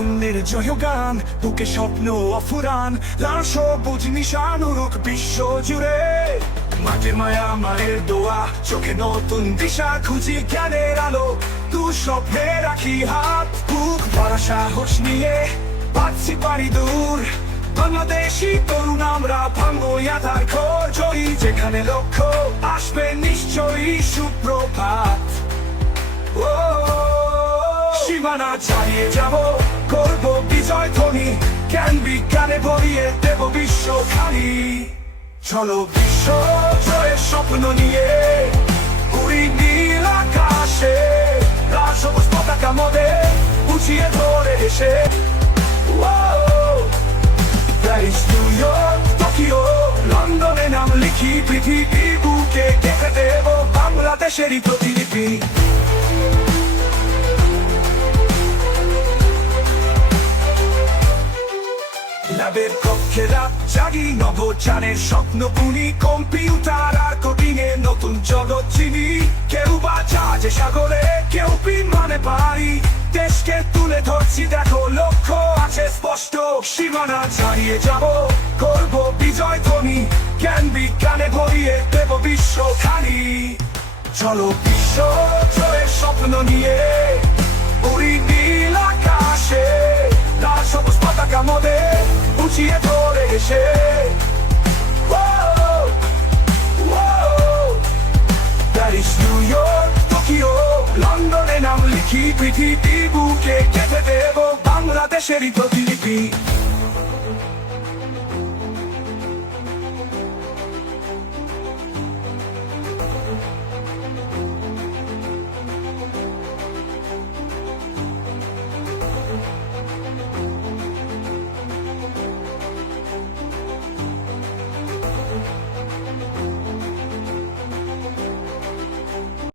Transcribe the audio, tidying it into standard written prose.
তারুণ্যের জয়গান, বুকে স্বপ্ন অফুরান, লাল সবুজ নিশান উড়ুক বিশ্ব জুড়ে। মাঠে মায়া মায়ের দোয়া, চোখে নতুন দিশা খুঁজি জ্ঞানের আলো, তু স্বপ্নে রাখি হাত, বুক ভরা সাহস নিয়ে বাঁচছি পারি দূর। বাংলাদেশি তরুণ আমরা ভাঙবো আধার ঘর, জয়ী যেখানে লক্ষ্য আসবে নিশ্চয়ই সুপ্রভাত। ও সীমানা ছাড়িয়ে যাব, করব বিজয় ধ্বনি, জ্ঞান বিজ্ঞানে ভরিয়ে দেব বিশ্ব খালি। চলো বিশ্ব জয়ের স্বপ্ন নিয়ে উড়ি নীল আকাশে, লাল সবুজ পতাকা মদে উঁচিয়ে ধরে এসে। প্যারিস, নিউ ইয়র্ক, টোকিও, লন্ডনে নাম লিখি, পৃথিবী বুকে গেঁথে দেব বাংলাদেশেরই প্রতিলিপি। ল্যাবের কক্ষে রাত জাগি, নভোযানের স্বপ্ন বুনি, কম্পিউটার আর কোডিংয়ে নতুন জগৎ চিনি। কেউ বা জাহাজে সাগরে, কেউ বিমানে পারি, দেশকে তুলে ধরছি দেখো লক্ষ্য আছে স্পষ্ট। সীমানা ছাড়িয়ে যাব, করব বিজয় ধ্বনি, জ্ঞান বিজ্ঞানে ভরিয়ে দেব বিশ্ব খালি। চলো বিশ্ব জয়ের স্বপ্ন নিয়ে উড়ি নীল আকাশে, লাল সবুজ পতাকা মদে উঁচিয়ে ধরে এসে। প্যারিস, নিউ ইয়র্ক, টোকিও, লন্ডনে নাম লিখি, পৃথিবী বুকে গেঁথে দেব বাংলাদেশেরই প্রতিলিপি।